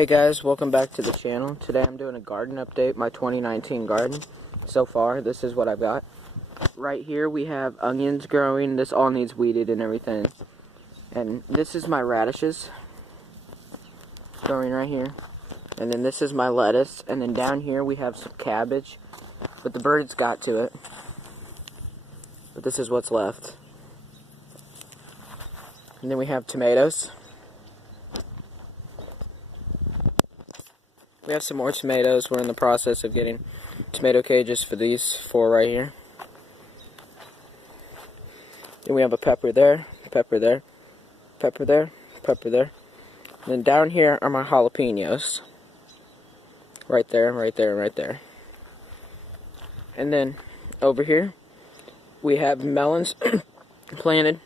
Hey guys, welcome back to the channel. Today I'm doing a garden update, my 2019 garden. So far, this is what I've got. Right here we have onions growing. This all needs weeded and everything. And this is my radishes growing right here. And then this is my lettuce. And then down here we have some cabbage. But the birds got to it. But this is what's left. And then we have tomatoes. We have some more tomatoes. We're in the process of getting tomato cages for these four right here. Then we have a pepper there, pepper there, pepper there, pepper there. And then down here are my jalapenos. Right there, right there, right there. And then over here we have melons planted.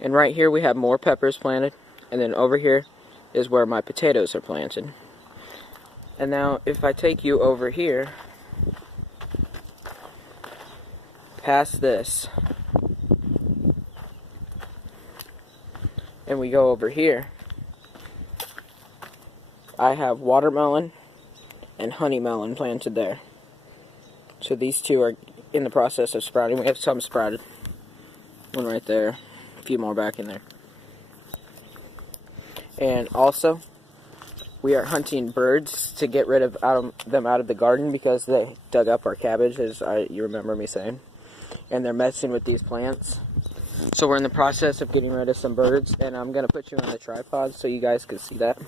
And right here we have more peppers planted. And then over here is where my potatoes are planted. And now, if I take you over here, past this, and we go over here, I have watermelon and honey melon planted there. So these two are in the process of sprouting. We have some sprouted. One right there, a few more back in there. And also, we are hunting birds to get rid of them out of the garden because they dug up our cabbage, as you remember me saying. And they're messing with these plants. So we're in the process of getting rid of some birds, and I'm going to put you on the tripod so you guys can see that.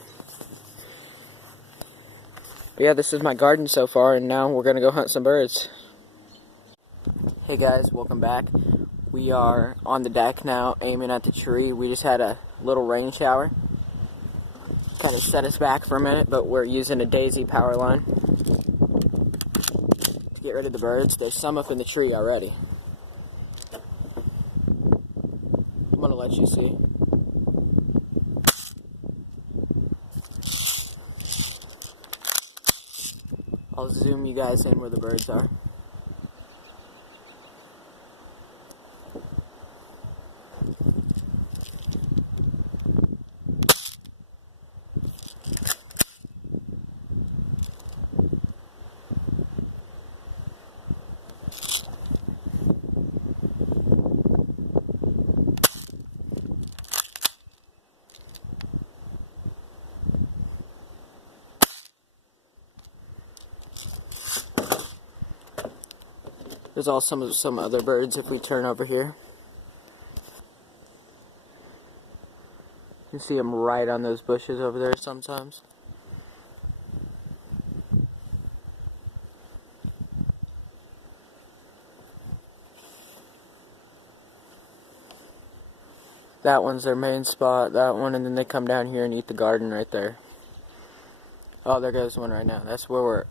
But yeah, this is my garden so far, and now we're going to go hunt some birds. Hey guys, welcome back. We are on the deck now, aiming at the tree. We just had a little rain shower. Kind of set us back for a minute, but we're using a daisy power line to get rid of the birds. There's some up in the tree already. I'm gonna let you see. I'll zoom you guys in where the birds are. There's also some other birds if we turn over here. You can see them right on those bushes over there sometimes. That one's their main spot, that one, and then they come down here and eat the garden right there. Oh, there goes one right now. That's where we're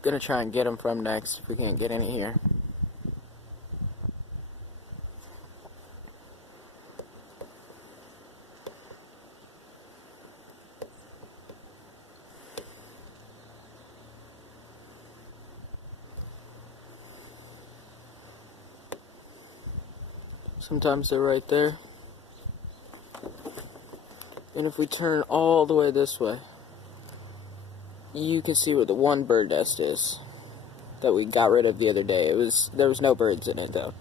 gonna try and get them from next if we can't get any here. Sometimes they're right there. And if we turn all the way this way, you can see where the one bird nest is that we got rid of the other day. There was no birds in it though.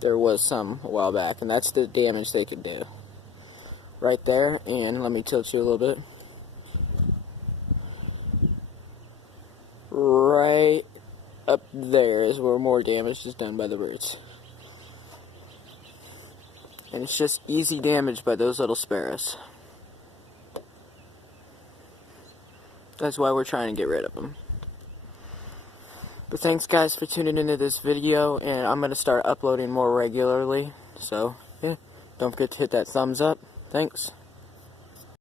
There was some a while back, and that's the damage they could do. Right there, and let me tilt you a little bit. Right up there is where more damage is done by the birds. And it's just easy damage by those little sparrows. That's why we're trying to get rid of them. But thanks guys for tuning into this video, and I'm going to start uploading more regularly. So, yeah, don't forget to hit that thumbs up. Thanks.